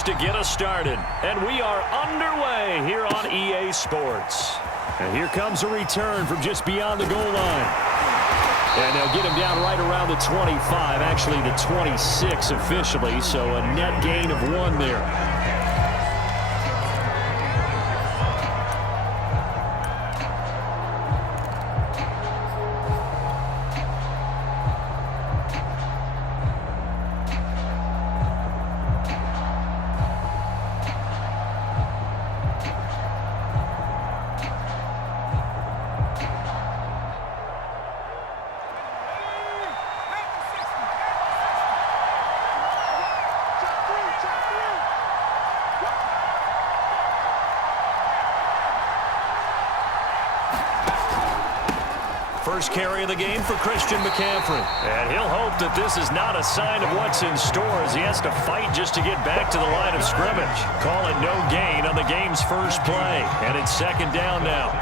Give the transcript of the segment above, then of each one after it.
scores to get us started. And we are underway here on EA Sports. And here comes a return from just beyond the goal line. And they'll get him down right around the 25, actually the 26 officially, so a net gain of 1 there. First carry of the game for Christian McCaffrey. And he'll hope that this is not a sign of what's in store as he has to fight just to get back to the line of scrimmage. Call it no gain on the game's first play. And it's second down now.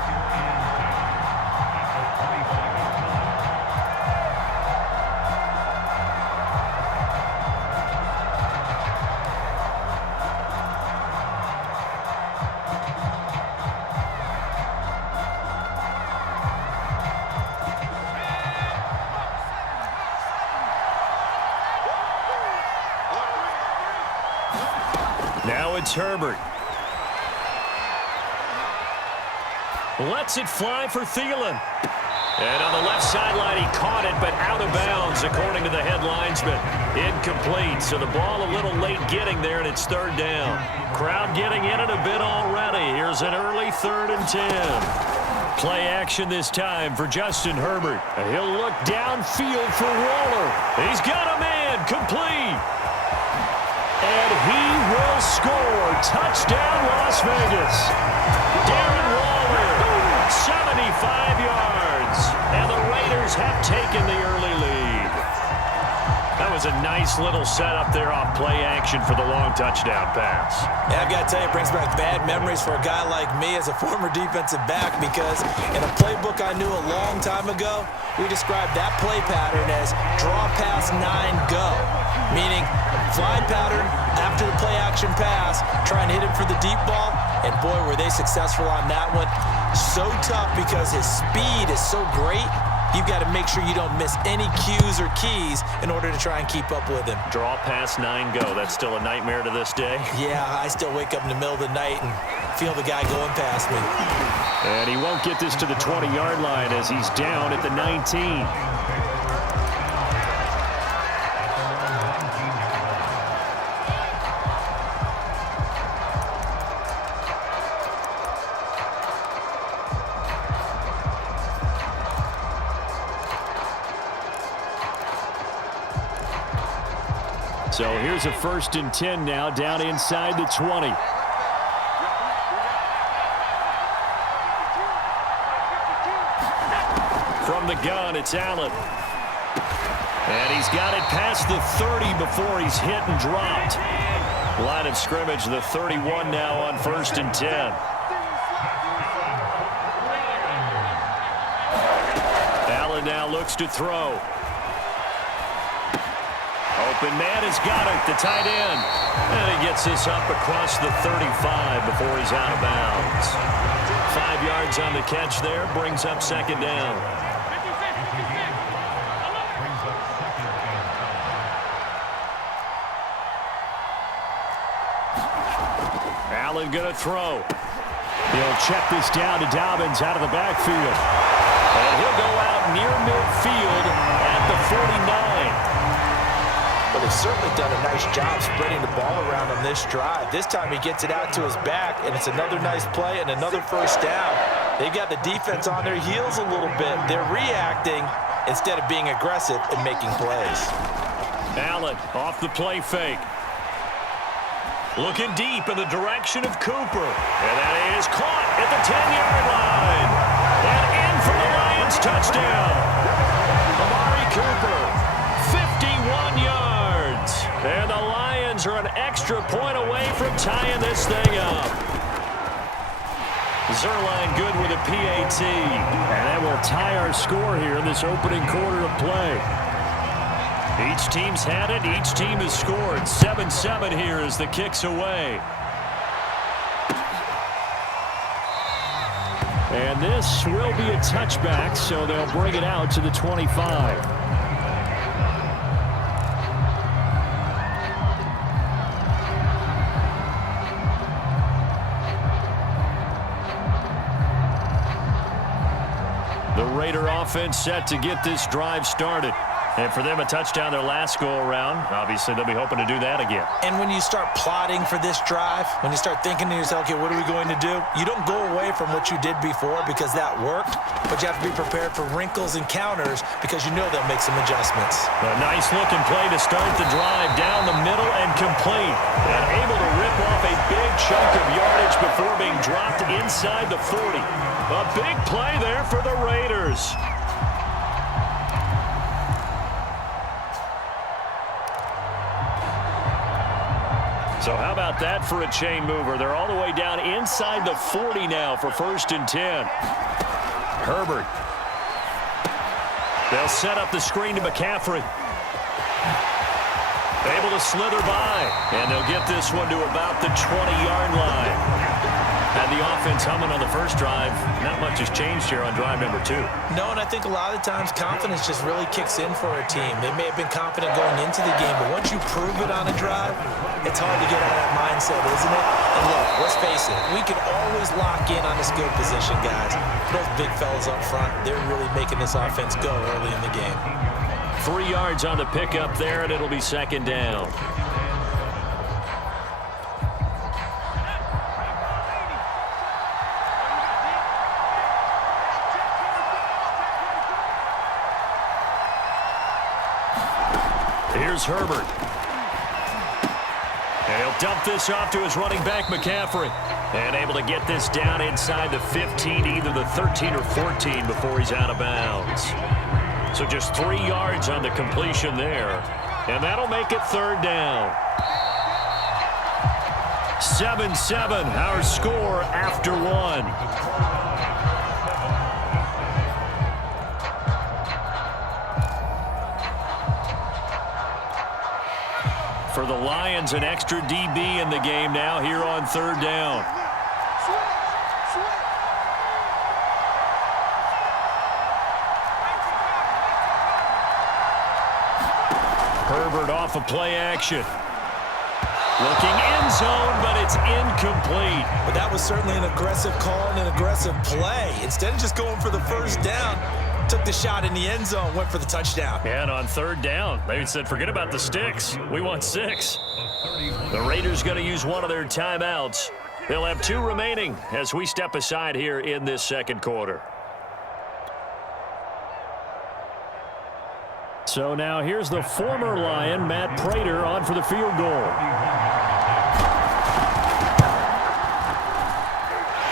Now it's Herbert. Lets it fly for Thielen. And on the left sideline, he caught it, but out of bounds, according to the head linesman. Incomplete, so the ball a little late getting there, and it's third down. Crowd getting in it a bit already. Here's an early 3rd and 10. Play action this time for Justin Herbert. And he'll look downfield for Waller. He's got a man, complete. And he will score. Touchdown, Las Vegas. Darren Waller, 75 yards. And the Raiders have taken the early lead. That was a nice little setup there off play action for the long touchdown pass. Yeah, I've got to tell you, it brings back bad memories for a guy like me as a former defensive back, because in a playbook I knew a long time ago, we described that play pattern as draw pass 9 go, meaning fly pattern after the play action pass, try and hit him for the deep ball, and boy, were they successful on that one. So tough because his speed is so great. You've got to make sure you don't miss any cues or keys in order to try and keep up with him. Draw pass 9 go. That's still a nightmare to this day. Yeah, I still wake up in the middle of the night and feel the guy going past me. And he won't get this to the 20-yard line as he's down at the 19. So here's a 1st and 10 now, down inside the 20. From the gun, it's Allen. And he's got it past the 30 before he's hit and dropped. Line of scrimmage, the 31 now on 1st and 10. Allen now looks to throw. Open man has got it, the tight end. And he gets this up across the 35 before he's out of bounds. 5 yards on the catch there, brings up second down. Allen gonna throw. He'll check this down to Dobbins out of the backfield. And he'll go out near midfield at the 49. But they've certainly done a nice job spreading the ball around on this drive. This time he gets it out to his back, and it's another nice play and another first down. They've got the defense on their heels a little bit. They're reacting instead of being aggressive and making plays. Allen off the play fake. Looking deep in the direction of Cooper. And that is caught at the 10-yard line. And in for the Lions touchdown. Amari Cooper, 51 yards. And the Lions are an extra point away from tying this thing up. Zerline good with a PAT. And that will tie our score here in this opening quarter of play. Each team's had it. Each team has scored. 7-7 here as the kick's away. And this will be a touchback, so they'll bring it out to the 25. The Raider offense set to get this drive started. And for them, a touchdown their last go-around. Obviously, they'll be hoping to do that again. And when you start plotting for this drive, when you start thinking to yourself, okay, what are we going to do? You don't go away from what you did before because that worked, but you have to be prepared for wrinkles and counters because you know they'll make some adjustments. A nice-looking play to start the drive down the middle and complete. And able to rip off a big chunk of yardage before being dropped inside the 40. A big play there for the Raiders. So how about that for a chain mover? They're all the way down inside the 40 now for 1st and 10. Herbert. They'll set up the screen to McCaffrey. Able to slither by. And they'll get this one to about the 20-yard line. Had the offense humming on the first drive. Not much has changed here on drive number 2. No, and I think a lot of times confidence just really kicks in for a team. They may have been confident going into the game, but once you prove it on a drive, it's hard to get out of that mindset, isn't it? And look, let's face it, we can always lock in on the skill position, guys. Those big fellas up front, they're really making this offense go early in the game. 3 yards on the pickup there, and it'll be 2nd down. Here's Herbert. And he'll dump this off to his running back, McCaffrey. And able to get this down inside the 15, either the 13 or 14 before he's out of bounds. So just 3 yards on the completion there. And that'll make it 3rd down. 7-7, our score after 1. For the Lions, an extra DB in the game now here on 3rd down. Herbert off of play action. Looking end zone, but it's incomplete. But that was certainly an aggressive call and an aggressive play. Instead of just going for the 1st down, took the shot in the end zone, went for the touchdown. And on 3rd down, they said, forget about the sticks. We want 6. The Raiders going to use one of their timeouts. They'll have 2 remaining as we step aside here in this 2nd quarter. So now here's the former Lion, Matt Prater, on for the field goal.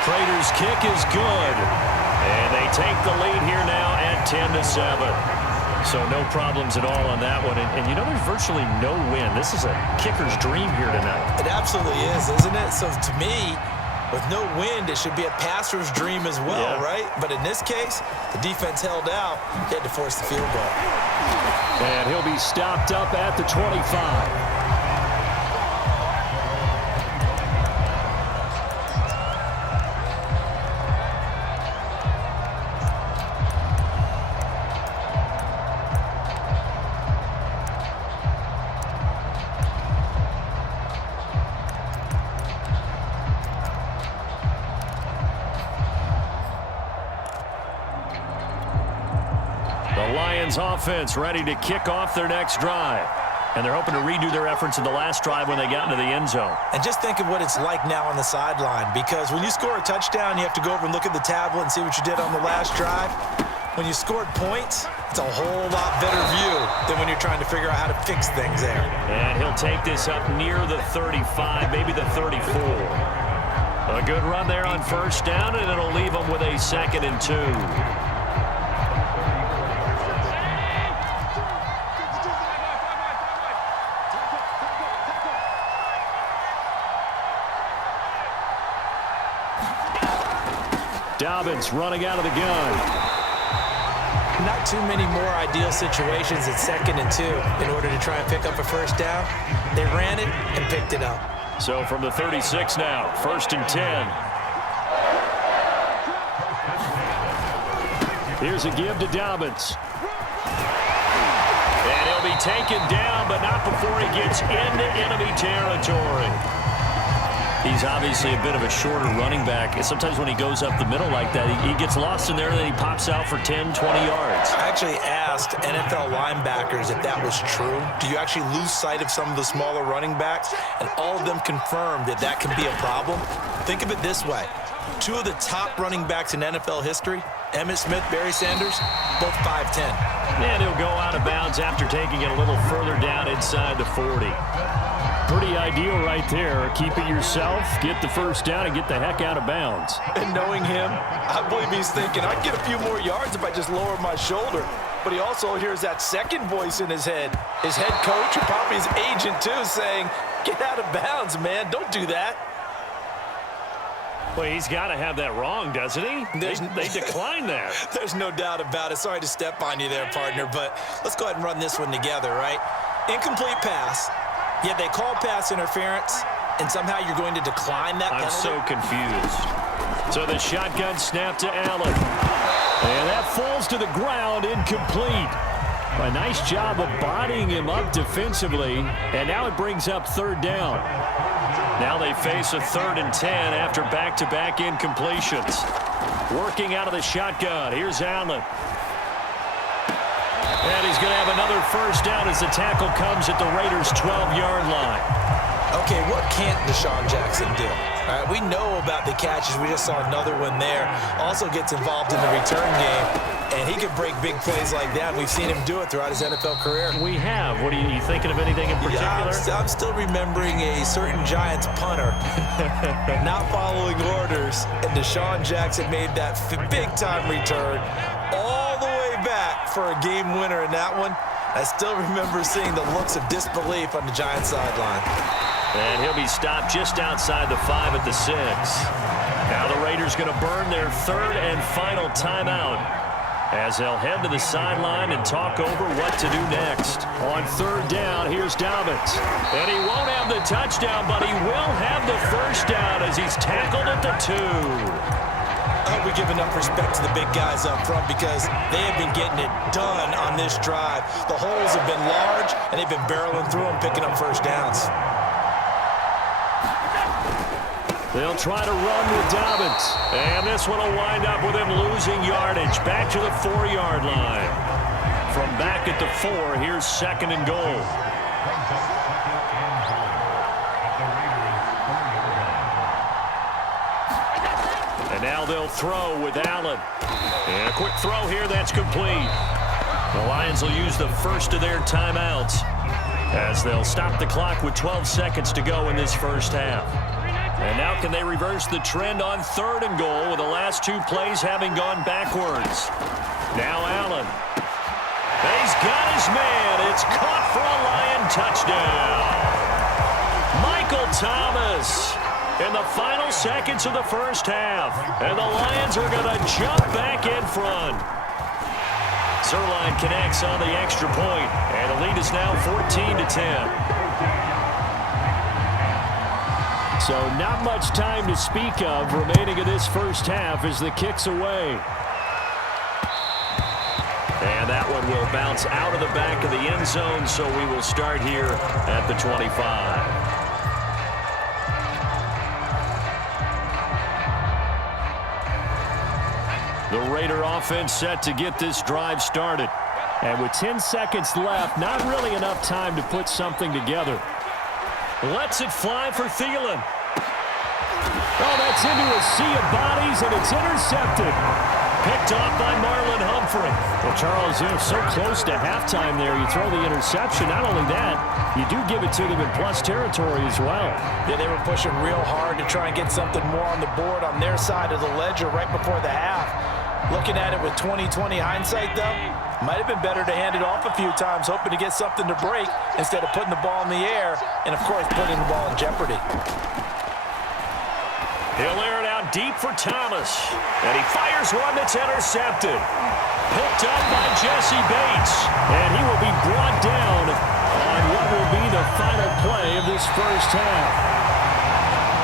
Prater's kick is good. And they take the lead here now at 10-7. So no problems at all on that one. And you know, there's virtually no wind. This is a kicker's dream here tonight. It absolutely is, isn't it? So to me, with no wind, it should be a passer's dream as well, right? But in this case, the defense held out. He had to force the field goal. And he'll be stopped up at the 25. Offense ready to kick off their next drive. And they're hoping to redo their efforts in the last drive when they got into the end zone. And just think of what it's like now on the sideline, because when you score a touchdown, you have to go over and look at the tablet and see what you did on the last drive. When you scored points, it's a whole lot better view than when you're trying to figure out how to fix things there. And he'll take this up near the 35, maybe the 34. A good run there on 1st down, and it'll leave them with a 2nd and 2. Dobbins running out of the gun. Not too many more ideal situations at 2nd and 2 in order to try and pick up a first down. They ran it and picked it up. So from the 36 now, 1st and 10. Here's a give to Dobbins. And he'll be taken down, but not before he gets into enemy territory. He's obviously a bit of a shorter running back. Sometimes when he goes up the middle like that, he gets lost in there, and then he pops out for 10, 20 yards. I actually asked NFL linebackers if that was true. Do you actually lose sight of some of the smaller running backs? And all of them confirmed that that can be a problem. Think of it this way. 2 of the top running backs in NFL history, Emmitt Smith, Barry Sanders, both 5'10". And he'll go out of bounds after taking it a little further down inside the 40. Pretty ideal right there. Keep it yourself, get the first down, and get the heck out of bounds. And knowing him, I believe he's thinking, I'd get a few more yards if I just lowered my shoulder. But he also hears that second voice in his head. His head coach, or probably his agent too, saying, get out of bounds, man. Don't do that. Well, he's got to have that wrong, doesn't he? They decline that. There's no doubt about it. Sorry to step on you there, partner, but let's go ahead and run this one together, right? Incomplete pass, yet they call pass interference, and somehow you're going to decline that penalty? I'm so confused. So the shotgun snap to Allen. And that falls to the ground, incomplete. A nice job of bodying him up defensively, and now it brings up 3rd down. Now they face a 3rd and 10 after back-to-back incompletions. Working out of the shotgun. Here's Allen. And he's going to have another first down as the tackle comes at the Raiders' 12-yard line. Okay, what can't Deshaun Jackson do? All right, we know about the catches. We just saw another one there. Also gets involved in the return game, and he can break big plays like that. We've seen him do it throughout his NFL career. We have. What are you thinking of anything in particular? Yeah, I'm still remembering a certain Giants punter not following orders, and Deshaun Jackson made that big-time return all the way back for a game winner in that one. I still remember seeing the looks of disbelief on the Giants sideline. And he'll be stopped just outside the 5 at the 6. Now the Raiders going to burn their 3rd and final timeout as they'll head to the sideline and talk over what to do next. On 3rd down, here's Dobbins. And he won't have the touchdown, but he will have the first down as he's tackled at the 2. I hope we give enough respect to the big guys up front because they have been getting it done on this drive. The holes have been large, and they've been barreling through them, picking up first downs. They'll try to run with Dobbins. And this one will wind up with him losing yardage. Back to the 4-yard line. From back at the 4, here's 2nd and goal. And now they'll throw with Allen. And a quick throw here, that's complete. The Lions will use the first of their timeouts as they'll stop the clock with 12 seconds to go in this first half. And now can they reverse the trend on 3rd and goal with the last 2 plays having gone backwards. Now Allen. He's got his man. It's caught for a Lion touchdown. Michael Thomas in the final seconds of the first half. And the Lions are going to jump back in front. Zerline connects on the extra point, and the lead is now 14-10. So not much time to speak of remaining in this first half as the kick's away. And that one will bounce out of the back of the end zone, so we will start here at the 25. The Raider offense set to get this drive started. And with 10 seconds left, not really enough time to put something together. Lets it fly for Thielen. Oh, that's into a sea of bodies, and it's intercepted. Picked off by Marlon Humphrey. Well, Charles, you're so close to halftime there. You throw the interception. Not only that, you do give it to them in plus territory as well. Yeah, they were pushing real hard to try and get something more on the board on their side of the ledger right before the half. Looking at it with 20/20 hindsight, though, might have been better to hand it off a few times, hoping to get something to break instead of putting the ball in the air and, of course, putting the ball in jeopardy. He'll air it out deep for Thomas. And he fires one that's intercepted. Picked up by Jesse Bates. And he will be brought down on what will be the final play of this first half.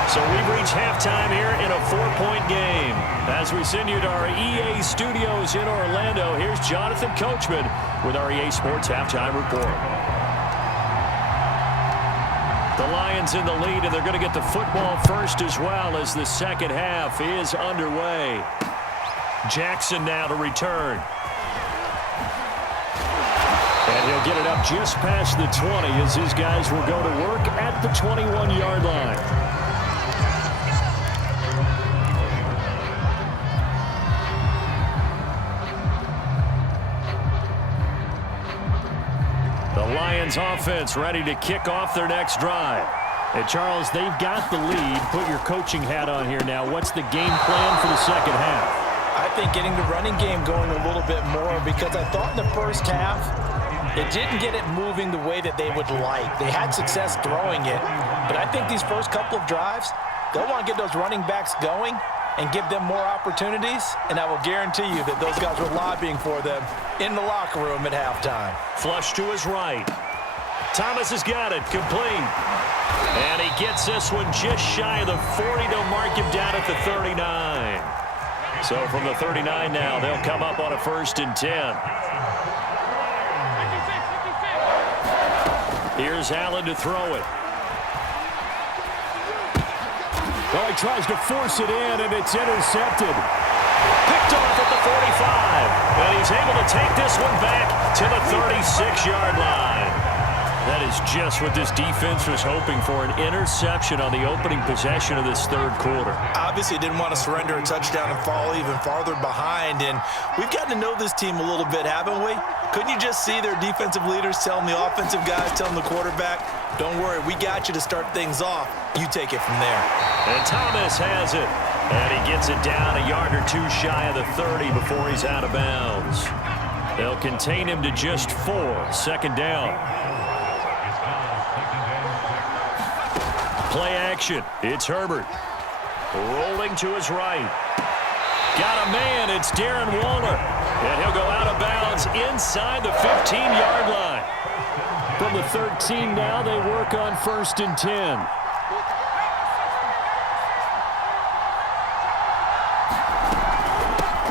So we've reached halftime here in a 4-point game. As we send you to our EA studios in Orlando, here's Jonathan Coachman with our EA Sports Halftime Report. The Lions in the lead, and they're going to get the football first as well as the second half is underway. Jackson now to return. And he'll get it up just past the 20 as his guys will go to work at the 21-yard line. Lions offense ready to kick off their next drive. And Charles, they've got the lead. Put your coaching hat on here now. What's the game plan for the second half? I think getting the running game going a little bit more, because I thought in the first half it didn't get it moving the way that they would like. They had success throwing it, but I think these first couple of drives, they'll want to get those running backs going and give them more opportunities, and I will guarantee you that those guys were lobbying for them in the locker room at halftime. Flush to his right. Thomas has got it, complete. And he gets this one just shy of the 40 to mark him down at the 39. So from the 39 now, they'll come up on a 1st and 10. Here's Allen to throw it. Oh, he tries to force it in, and it's intercepted. Picked off at the 45. And he's able to take this one back to the 36-yard line. That is just what this defense was hoping for, an interception on the opening possession of this third quarter. Obviously didn't want to surrender a touchdown and fall even farther behind, and we've gotten to know this team a little bit, haven't we? Couldn't you just see their defensive leaders telling the offensive guys, telling the quarterback, don't worry, we got you to start things off. You take it from there. And Thomas has it, and he gets it down a yard or two shy of the 30 before he's out of bounds. They'll contain him to just 4, 2nd down. Play action. It's Herbert. Rolling to his right. Got a man. It's Darren Waller. And he'll go out of bounds inside the 15-yard line. From the 13 now, they work on 1st and 10.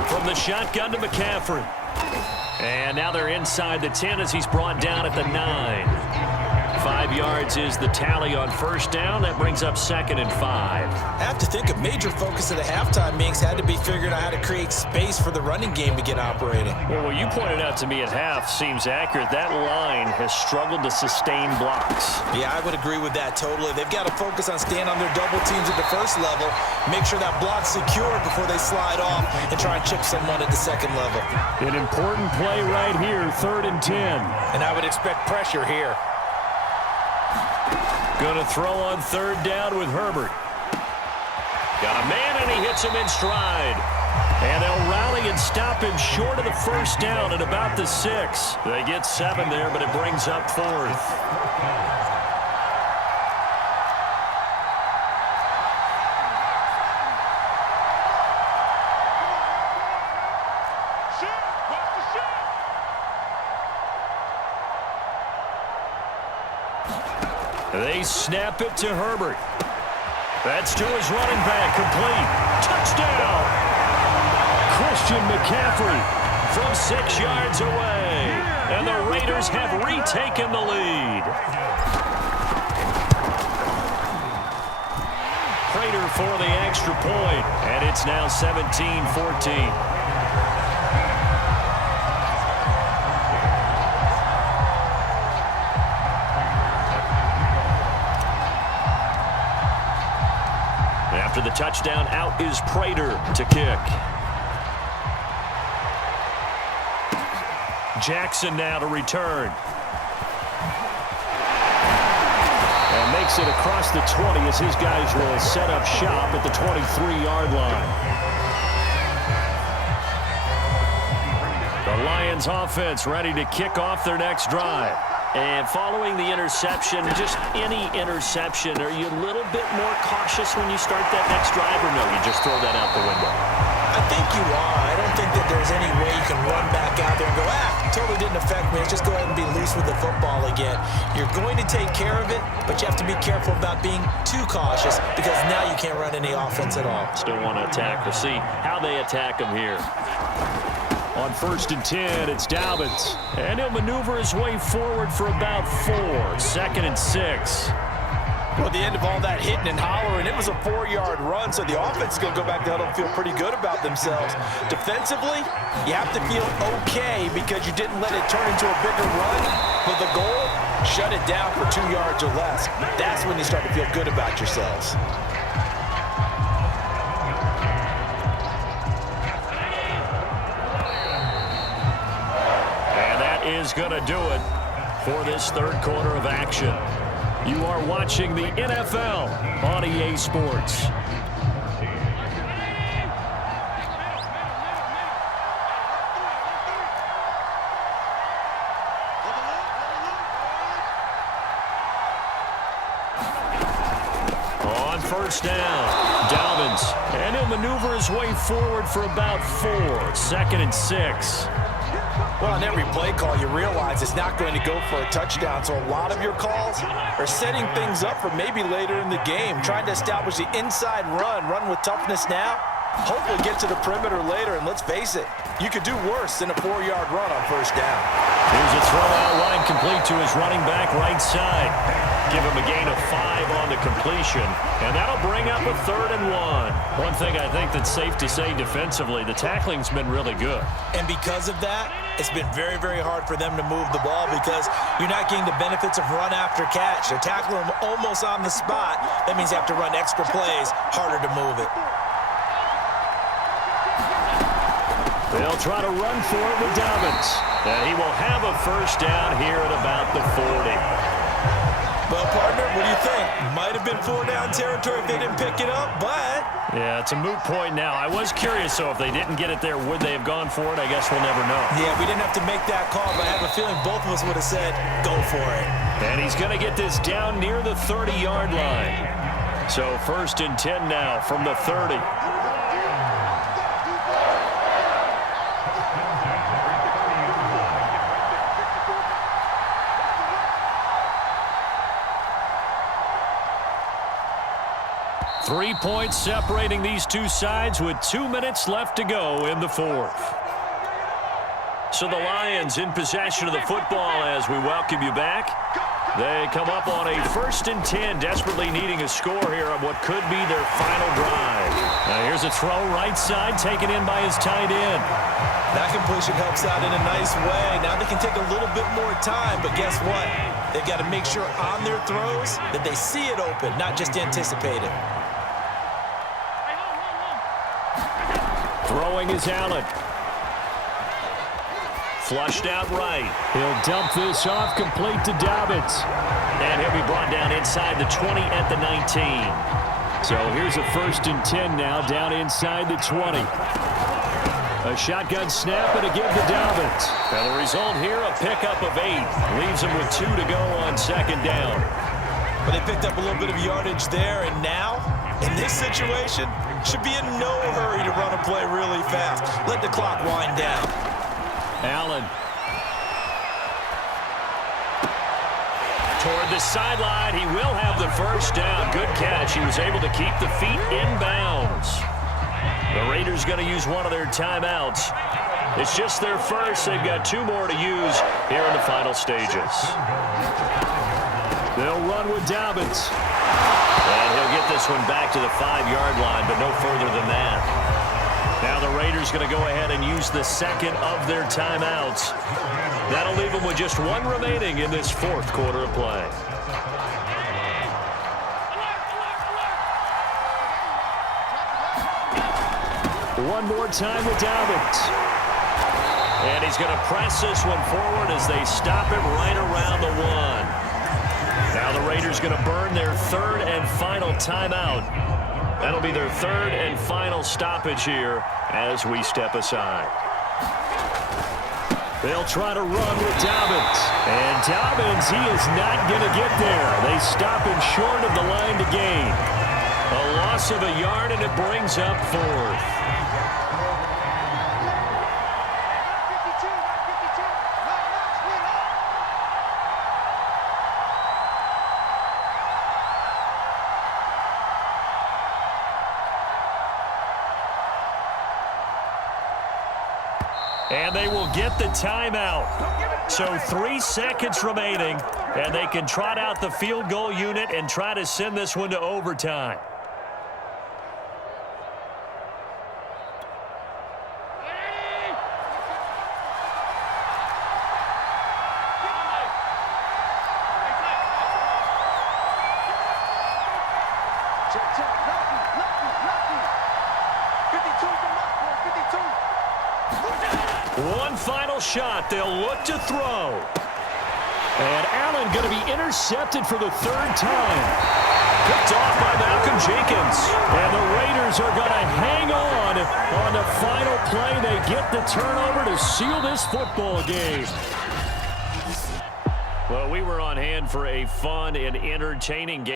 From the shotgun to McCaffrey. And now they're inside the 10 as he's brought down at the 9. 5 yards is the tally on 1st down. That brings up 2nd and 5. I have to think a major focus of the halftime meetings had to be figuring out how to create space for the running game to get operating. Well, what you pointed out to me at half seems accurate. That line has struggled to sustain blocks. Yeah, I would agree with that totally. They've got to focus on staying on their double teams at the first level, make sure that block's secured before they slide off and try and chip someone at the second level. An important play right here, 3rd and 10. And I would expect pressure here. Going to throw on 3rd down with Herbert. Got a man, and he hits him in stride. And they'll rally and stop him short of the 1st down at about the 6. They get 7 there, but it brings up 4th. They snap it to Herbert. That's to his running back, complete. Touchdown! Christian McCaffrey from 6 yards away. And the Raiders have retaken the lead. Prater for the extra point, and it's now 17-14. After the touchdown, out is Prater to kick. Jackson now to return. And makes it across the 20 as his guys will set up shop at the 23-yard line. The Lions offense ready to kick off their next drive. And following the interception, just any interception, are you a little bit more cautious when you start that next drive, or no, you just throw that out the window? I think you are. I don't think that there's any way you can run back out there and go, totally didn't affect me. Let's just go ahead and be loose with the football again. You're going to take care of it, but you have to be careful about being too cautious because now you can't run any offense at all. Still want to attack. We'll see how they attack them here. On 1st and 10, it's Dobbins. And he'll maneuver his way forward for about 4. 2nd and 6. Well, at the end of all that hitting and hollering, it was a 4-yard run, so the offense is going to go back to huddle and feel pretty good about themselves. Defensively, you have to feel okay because you didn't let it turn into a bigger run. But the goal, shut it down for 2 yards or less. That's when you start to feel good about yourselves. Is going to do it for this third quarter of action. You are watching the NFL on EA Sports. On 1st down, Dobbins, and he'll maneuver his way forward for about 4. 2nd and 6. Well, on every play call, you realize it's not going to go for a touchdown, so a lot of your calls are setting things up for maybe later in the game, trying to establish the inside run with toughness now, hopefully get to the perimeter later, and let's face it, you could do worse than a 4-yard run on 1st down. Here's a throw out line complete to his running back right side. Give him a gain of 5 on the completion, and that'll bring up a 3rd and 1. One thing I think that's safe to say defensively, the tackling's been really good. And because of that, it's been very, very hard for them to move the ball because you're not getting the benefits of run after catch. They're tackling them almost on the spot. That means you have to run extra plays, harder to move it. They'll try to run for it with Dobbins. And he will have a 1st down here at about the 40. Well, partner, what do you think? Might have been 4-down territory if they didn't pick it up, but... Yeah, it's a moot point now. I was curious, so if they didn't get it there, would they have gone for it? I guess we'll never know. Yeah, we didn't have to make that call, but I have a feeling both of us would have said, go for it. And he's going to get this down near the 30-yard line. So 1st and 10 now from the 30. Three points separating these two sides with 2 minutes left to go in the 4th. So the Lions in possession of the football as we welcome you back. They come up on a 1st and 10, desperately needing a score here on what could be their final drive. Now here's a throw right side, taken in by his tight end. That completion helps out in a nice way. Now they can take a little bit more time, but guess what? They've got to make sure on their throws that they see it open, not just anticipate it. Throwing is Allen. Flushed out right. He'll dump this off complete to Dobbins. And he'll be brought down inside the 20 at the 19. So here's a 1st and 10 now down inside the 20. A shotgun snap and a give to Dobbins. And the result here, a pickup of 8. Leaves him with 2 to go on 2nd down. But they picked up a little bit of yardage there, and now, in this situation, should be in no hurry to run a play really fast. Let the clock wind down. Allen. Toward the sideline, he will have the 1st down. Good catch. He was able to keep the feet in bounds. The Raiders going to use one of their timeouts. It's just their first. They've got 2 more to use here in the final stages. They'll run with Dobbins. And he'll get this one back to the 5-yard line, but no further than that. Now the Raiders going to go ahead and use the 2nd of their timeouts. That'll leave them with just 1 remaining in this 4th quarter of play. One more time with Dobbins. And he's going to press this one forward as they stop him right around the 1. Now the Raiders going to burn their 3rd and final timeout. That'll be their 3rd and final stoppage here as we step aside. They'll try to run with Dobbins. And Dobbins, he is not going to get there. They stop him short of the line to gain. A loss of a yard, and it brings up fourth. And they will get the timeout. So 3 seconds remaining, and they can trot out the field goal unit and try to send this one to overtime. One final shot. They'll look to throw. And Allen going to be intercepted for the third time. Picked off by Malcolm Jenkins. And the Raiders are going to hang on the final play. They get the turnover to seal this football game. Well, we were on hand for a fun and entertaining game.